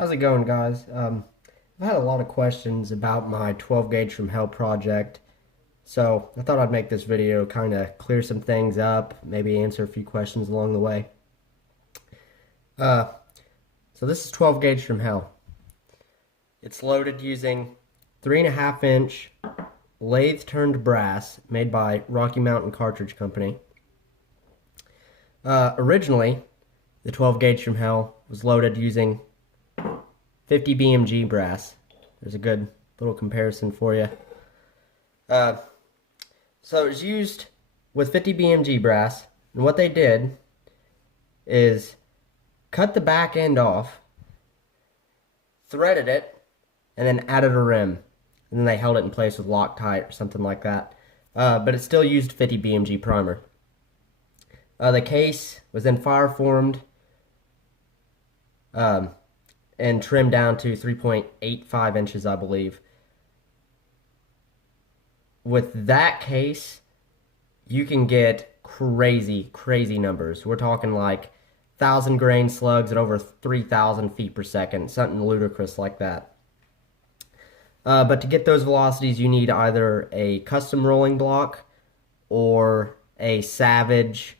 How's it going, guys? I've had a lot of questions about my 12 gauge from hell project, so I thought I'd make this video kind of clear some things up, maybe answer a few questions along the way. Uh, so this is 12 gauge from hell. It's loaded using 3.5-inch lathe turned brass made by Rocky Mountain Cartridge Company. Originally, the 12 gauge from hell was loaded using 50 BMG brass. There's a good little comparison for you. So it was used with 50 BMG brass, and what they did is cut the back end off, threaded it, and then added a rim. And then they held it in place with Loctite or something like that. But it still used 50 BMG primer. The case was then fire formed and trimmed down to 3.85 inches, I believe. With that case, you can get crazy numbers. We're talking like 1,000 grain slugs at over 3,000 feet per second, something ludicrous like that. But to get those velocities, you need either a custom rolling block or a Savage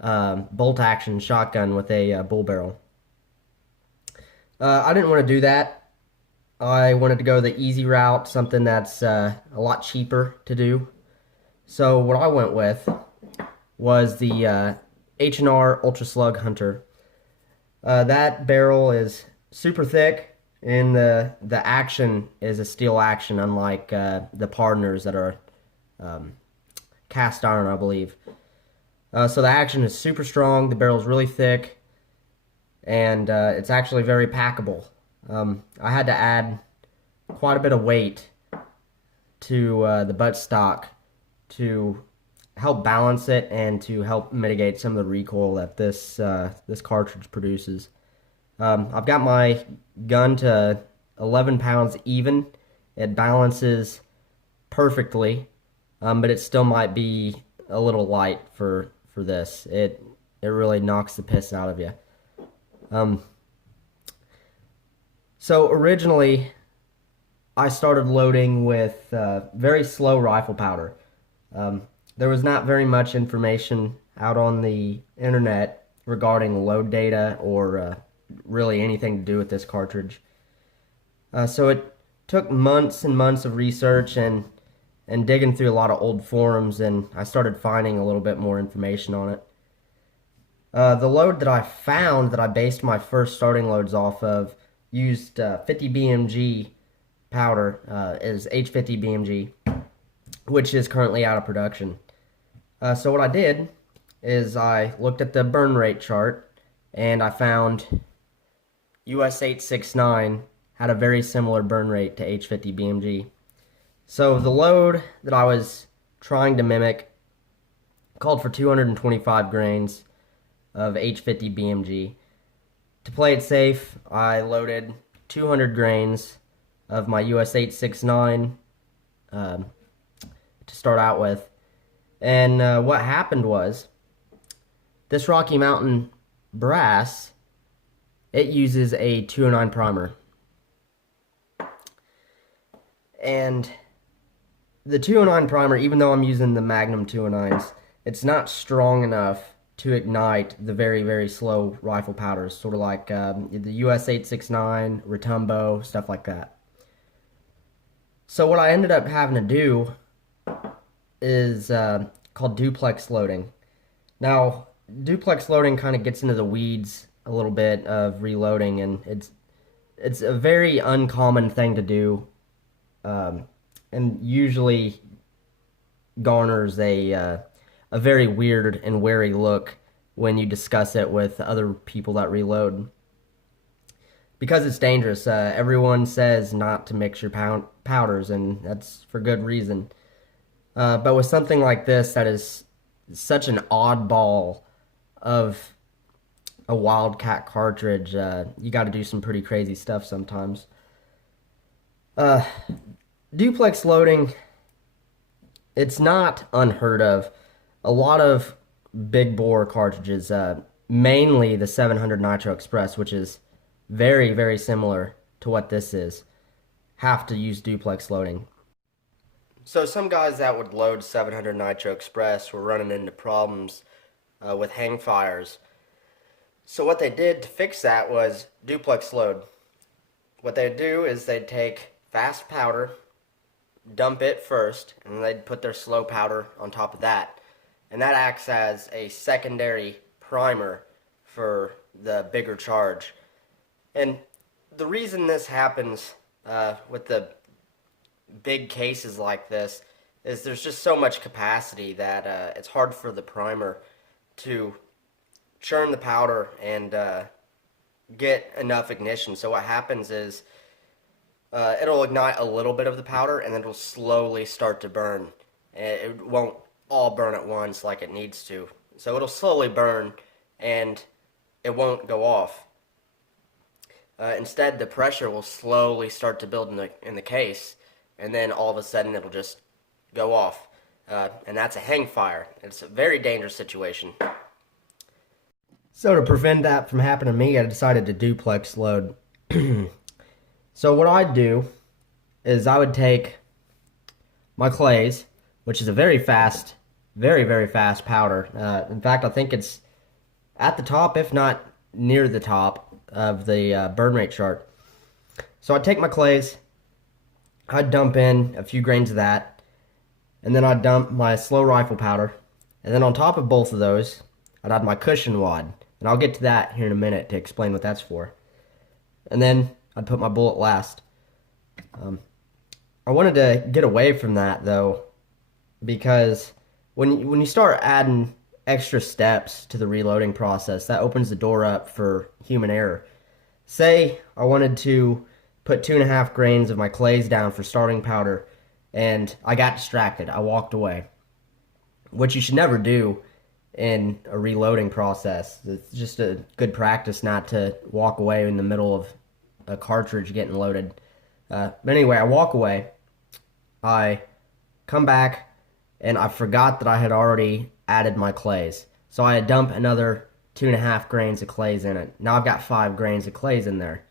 bolt-action shotgun with a bull barrel. I didn't want to do that. I wanted to go the easy route, something that's a lot cheaper to do. So what I went with was the H&R Ultra Slug Hunter. That barrel is super thick, and the action is a steel action, unlike the partners that are cast iron, I believe. So the action is super strong, the barrel is really thick, and it's actually very packable. I had to add quite a bit of weight to the buttstock to help balance it and to help mitigate some of the recoil that this cartridge produces. I've got my gun to 11 pounds even. It balances perfectly, but it still might be a little light for this. It really knocks the piss out of you. So originally, I started loading with very slow rifle powder. There was not very much information out on the internet regarding load data or really anything to do with this cartridge. So it took months and months of research and digging through a lot of old forums, and I started finding a little bit more information on it. The load that I found that I based my first starting loads off of used 50 BMG powder, is H50 BMG, which is currently out of production. So what I did is I looked at the burn rate chart, and I found US 869 had a very similar burn rate to H50 BMG. So the load that I was trying to mimic called for 225 grains of H50 BMG. To play it safe, I loaded 200 grains of my US 869 to start out with. And what happened was, this Rocky Mountain brass, it uses a 209 primer. And the 209 primer, even though I'm using the Magnum 209s, it's not strong enough to ignite the very slow rifle powders, sort of like the US 869, Retumbo, stuff like that. So what I ended up having to do is called duplex loading. Now, duplex loading kind of gets into the weeds a little bit of reloading, and it's a very uncommon thing to do, and usually garners a very weird and wary look when you discuss it with other people that reload. Because it's dangerous, everyone says not to mix your powders, and that's for good reason. But with something like this that is such an oddball of a Wildcat cartridge, you got to do some pretty crazy stuff sometimes. Duplex loading, it's not unheard of. A lot of big bore cartridges, mainly the 700 Nitro Express, which is very, very similar to what this is, have to use duplex loading. So some guys that would load 700 Nitro Express were running into problems with hang fires. So what they did to fix that was duplex load. What they'd do is they'd take fast powder, dump it first, and they'd put their slow powder on top of that. And that acts as a secondary primer for the bigger charge. And the reason this happens with the big cases like this is there's just so much capacity that it's hard for the primer to churn the powder and get enough ignition. So what happens is it'll ignite a little bit of the powder and then it'll slowly start to burn. It won't all burn at once like it needs to. So it'll slowly burn and it won't go off. Instead, the pressure will slowly start to build in the case, and then all of a sudden it'll just go off. And that's a hang fire. It's a very dangerous situation. So to prevent that from happening to me, I decided to duplex load. So what I'd do is I would take my clays, which is a very fast, very, very fast powder. In fact, I think it's at the top, if not near the top of the burn rate chart. So I'd take my clays, I'd dump in a few grains of that, and then I'd dump my slow rifle powder, and then on top of both of those, I'd add my cushion wad, and I'll get to that here in a minute to explain what that's for. And then I'd put my bullet last. I wanted to get away from that though, because when you start adding extra steps to the reloading process, that opens the door up for human error. Say I wanted to put 2.5 grains of my clays down for starting powder, and I got distracted. I walked away, which you should never do in a reloading process. It's just a good practice not to walk away in the middle of a cartridge getting loaded. But anyway, I walk away. I come back, and I forgot that I had already added my clays. So I dump another 2.5 grains of clays in it. Now I've got 5 grains of clays in there.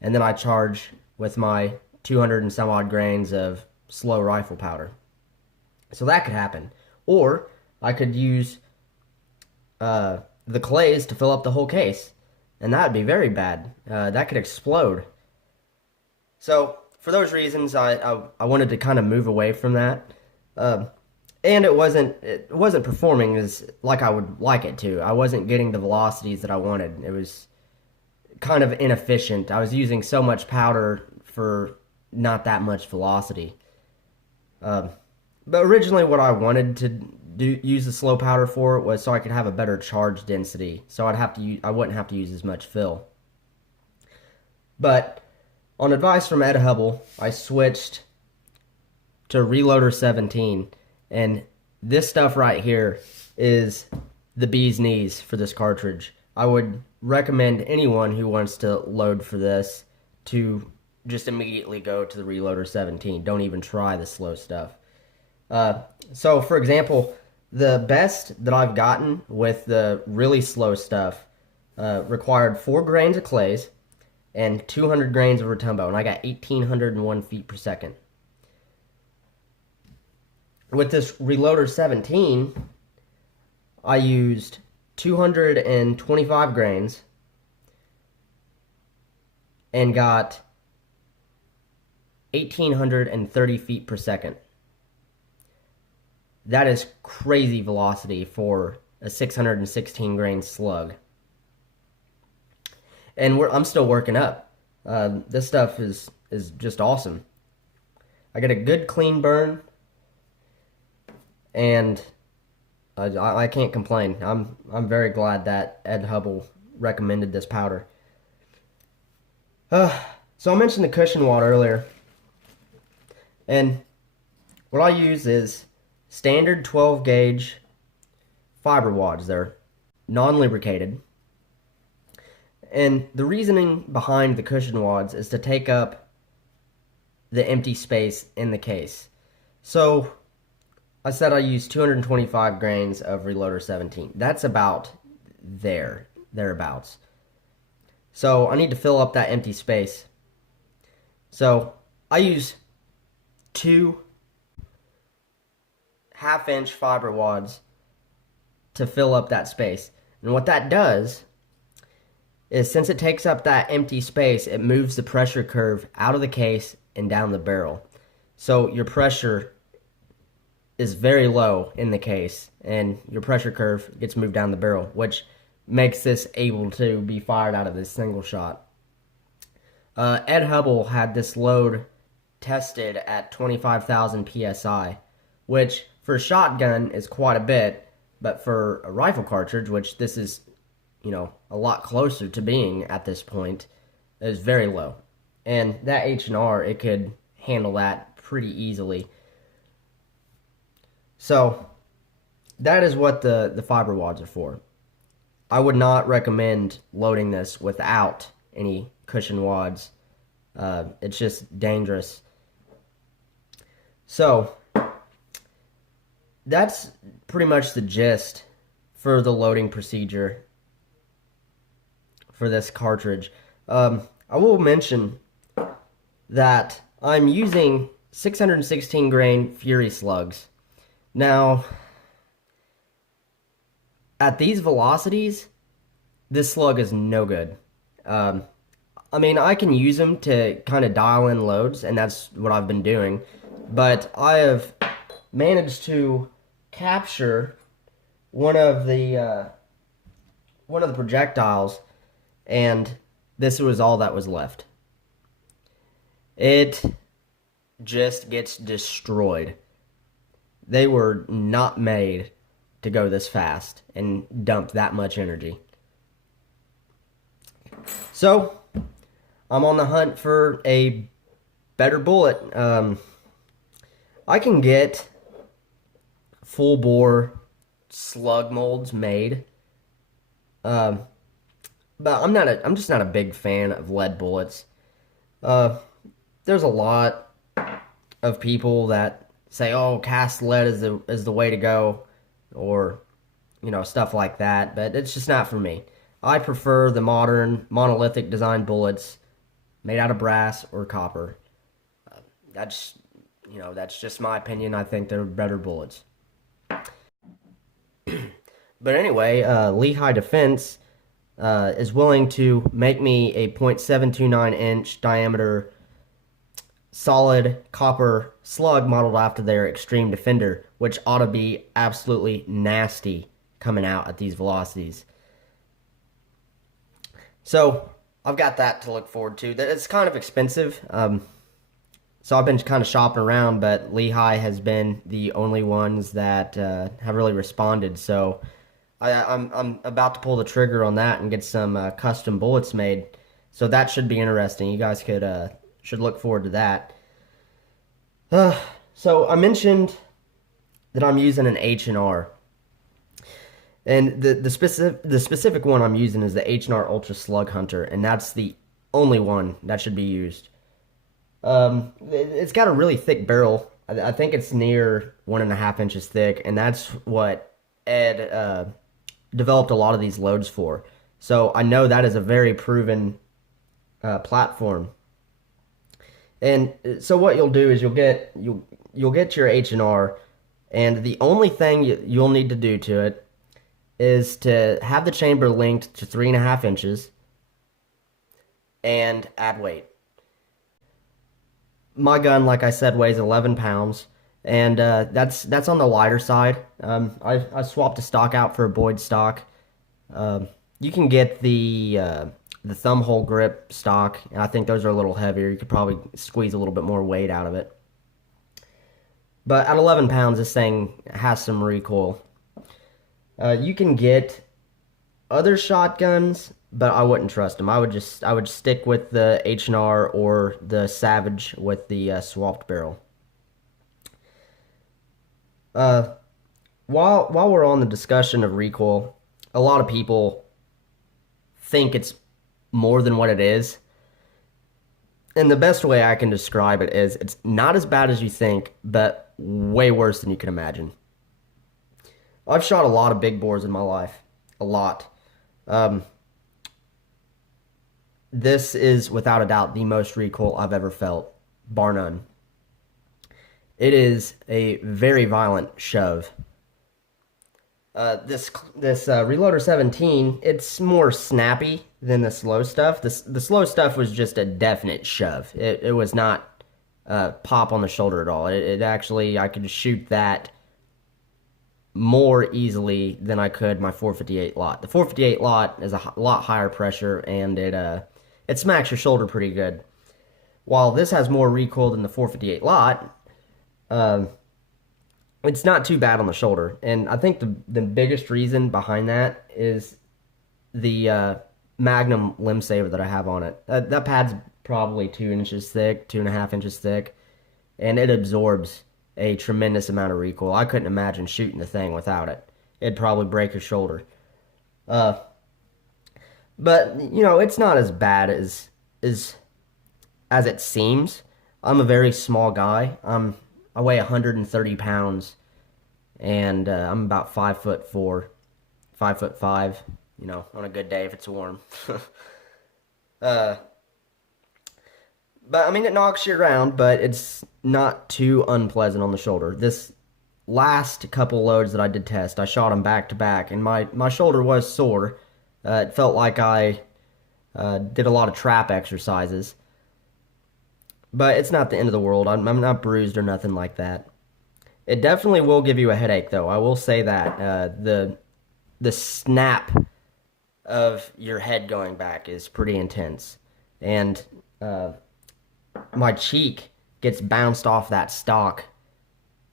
And then I charge with my 200 and some odd grains of slow rifle powder. So that could happen. Or I could use the clays to fill up the whole case. And that would be very bad. That could explode. So for those reasons, I wanted to kind of move away from that. And it wasn't performing as like I would like it to. I wasn't getting the velocities that I wanted. It was kind of inefficient. I was using so much powder for not that much velocity. But originally what I wanted to use the slow powder for was so I could have a better charge density. So I wouldn't have to use as much fill. But on advice from Ed Hubble, I switched to Reloader 17. And this stuff right here is the bee's knees for this cartridge. I would recommend anyone who wants to load for this to just immediately go to the Reloader 17. Don't even try the slow stuff. So for example, the best that I've gotten with the really slow stuff required 4 grains of clays and 200 grains of Rotumbo, and I got 1,801 feet per second. With this Reloader 17, I used 225 grains and got 1,830 feet per second. That is crazy velocity for a 616 grain slug. And I'm still working up. This stuff is just awesome. I get a good clean burn, and I can't complain. I'm very glad that Ed Hubble recommended this powder. So I mentioned the cushion wad earlier, and what I use is standard 12 gauge fiber wads. They're non-lubricated, and the reasoning behind the cushion wads is to take up the empty space in the case. So I said I used 225 grains of Reloader 17. That's about thereabouts. So I need to fill up that empty space. So I use two half-inch fiber wads to fill up that space. And what that does is, since it takes up that empty space, it moves the pressure curve out of the case and down the barrel. So your pressure is very low in the case, and your pressure curve gets moved down the barrel, which makes this able to be fired out of this single shot. Ed Hubble had this load tested at 25,000 psi, which for a shotgun is quite a bit, but for a rifle cartridge, which this is, a lot closer to being at this point, is very low. And that H&R, it could handle that pretty easily. So that is what the fiber wads are for. I would not recommend loading this without any cushion wads. It's just dangerous. So that's pretty much the gist for the loading procedure for this cartridge. I will mention that I'm using 616 grain Fury slugs. Now, at these velocities, this slug is no good. I mean, I can use them to kind of dial in loads, and that's what I've been doing. But I have managed to capture one of the projectiles, and this was all that was left. It just gets destroyed. They were not made to go this fast and dump that much energy. So, I'm on the hunt for a better bullet. I can get full bore slug molds made, but I'm just not a big fan of lead bullets. There's a lot of people that say, "Oh, cast lead is the way to go," or stuff like that. But it's just not for me. I prefer the modern monolithic design bullets made out of brass or copper. That's just my opinion. I think they're better bullets. But anyway, Lehigh Defense is willing to make me a .729-inch diameter solid copper slug modeled after their Extreme Defender, which ought to be absolutely nasty coming out at these velocities. So I've got that to look forward to. It's kind of expensive, so I've been kind of shopping around, but Lehigh has been the only ones that have really responded. So I'm about to pull the trigger on that and get some custom bullets made. So that should be interesting. You guys should look forward to that. So I mentioned that I'm using an H&R. And the specific one I'm using is the H&R Ultra Slug Hunter, and that's the only one that should be used. It's got a really thick barrel. I think it's near 1.5 inches thick, and that's what Ed developed a lot of these loads for. So I know that is a very proven platform. And so what you'll do is you'll get your H&R, and the only thing you'll need to do to it is to have the chamber linked to 3.5 inches and add weight. My gun, like I said, weighs 11 pounds, and that's on the lighter side. I swapped a stock out for a Boyd stock. You can get the thumb hole grip stock, and I think those are a little heavier. You could probably squeeze a little bit more weight out of it. But at 11 pounds, this thing has some recoil. You can get other shotguns, but I wouldn't trust them. I would stick with the H&R or the Savage with the swapped barrel. While we're on the discussion of recoil, a lot of people think it's more than what it is. And the best way I can describe it is it's not as bad as you think, but way worse than you can imagine. I've shot a lot of big bores in my life. A lot. this is without a doubt the most recoil I've ever felt, bar none. It is a very violent shove. This Reloader 17, it's more snappy than the slow stuff. The slow stuff was just a definite shove. It was not pop on the shoulder at all. It actually, I could shoot that more easily than I could my 458 lot. The 458 lot is a lot higher pressure, and it smacks your shoulder pretty good. While this has more recoil than the 458 lot, uh, it's not too bad on the shoulder. And I think the biggest reason behind that is the Magnum limb saver that I have on it. That pad's probably 2 inches thick, 2.5 inches thick, and it absorbs a tremendous amount of recoil. I couldn't imagine shooting the thing without it. It'd probably break your shoulder. Uh, but you know, it's not as bad as it seems. I'm a very small guy. I weigh 130 pounds, and I'm about 5'4", 5'5". You know, on a good day if it's warm. uh, but I mean, it knocks you around, but it's not too unpleasant on the shoulder. This last couple loads that I did test, I shot them back to back, and my shoulder was sore. It felt like I did a lot of trap exercises, but it's not the end of the world. I'm not bruised or nothing like that. It definitely will give you a headache, though. I will say that the snap of your head going back is pretty intense, and my cheek gets bounced off that stock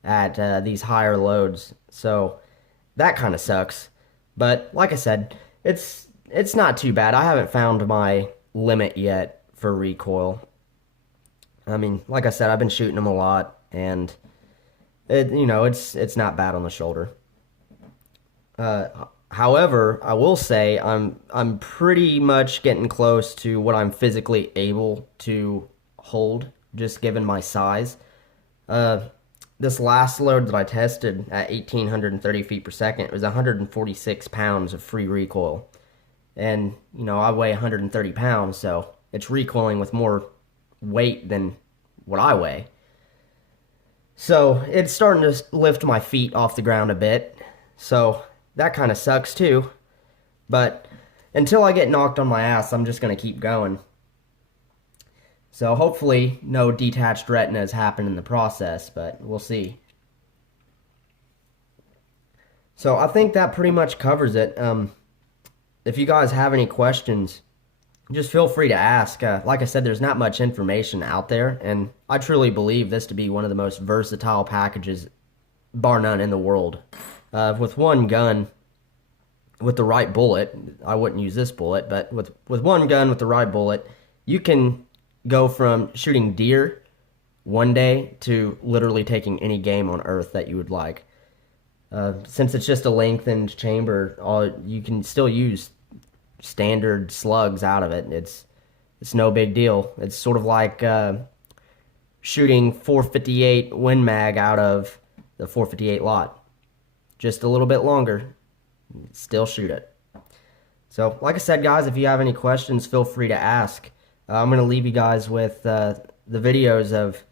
at these higher loads, so that kind of sucks. But like I said, it's not too bad. I haven't found my limit yet for recoil. I mean, like I said, I've been shooting them a lot, and it's not bad on the shoulder. Uh, However, I will say I'm pretty much getting close to what I'm physically able to hold, just given my size. Uh, this last load that I tested at 1,830 feet per second, it was 146 pounds of free recoil. And, you know, I weigh 130 pounds, so it's recoiling with more weight than what I weigh. So it's starting to lift my feet off the ground a bit. So that kind of sucks too. But until I get knocked on my ass, I'm just going to keep going. So hopefully no detached retina has happened in the process, but we'll see. So I think that pretty much covers it. If you guys have any questions, just feel free to ask. Like I said, there's not much information out there, and I truly believe this to be one of the most versatile packages, bar none, in the world. With one gun, with the right bullet, I wouldn't use this bullet, but with one gun with the right bullet, you can go from shooting deer one day to literally taking any game on Earth that you would like. Since it's just a lengthened chamber, you can still use standard slugs out of it. It's no big deal. It's sort of like shooting 458 Win Mag out of the 458 lot. Just a little bit longer. Still shoot it. So, like I said, guys, if you have any questions, feel free to ask. I'm going to leave you guys with the videos of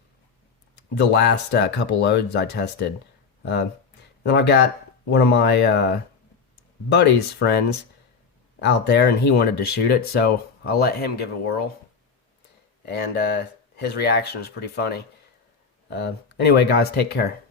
the last couple loads I tested. Then I've got one of my buddy's friends out there, and he wanted to shoot it, so I'll let him give a whirl. And his reaction was pretty funny. Anyway, guys, take care.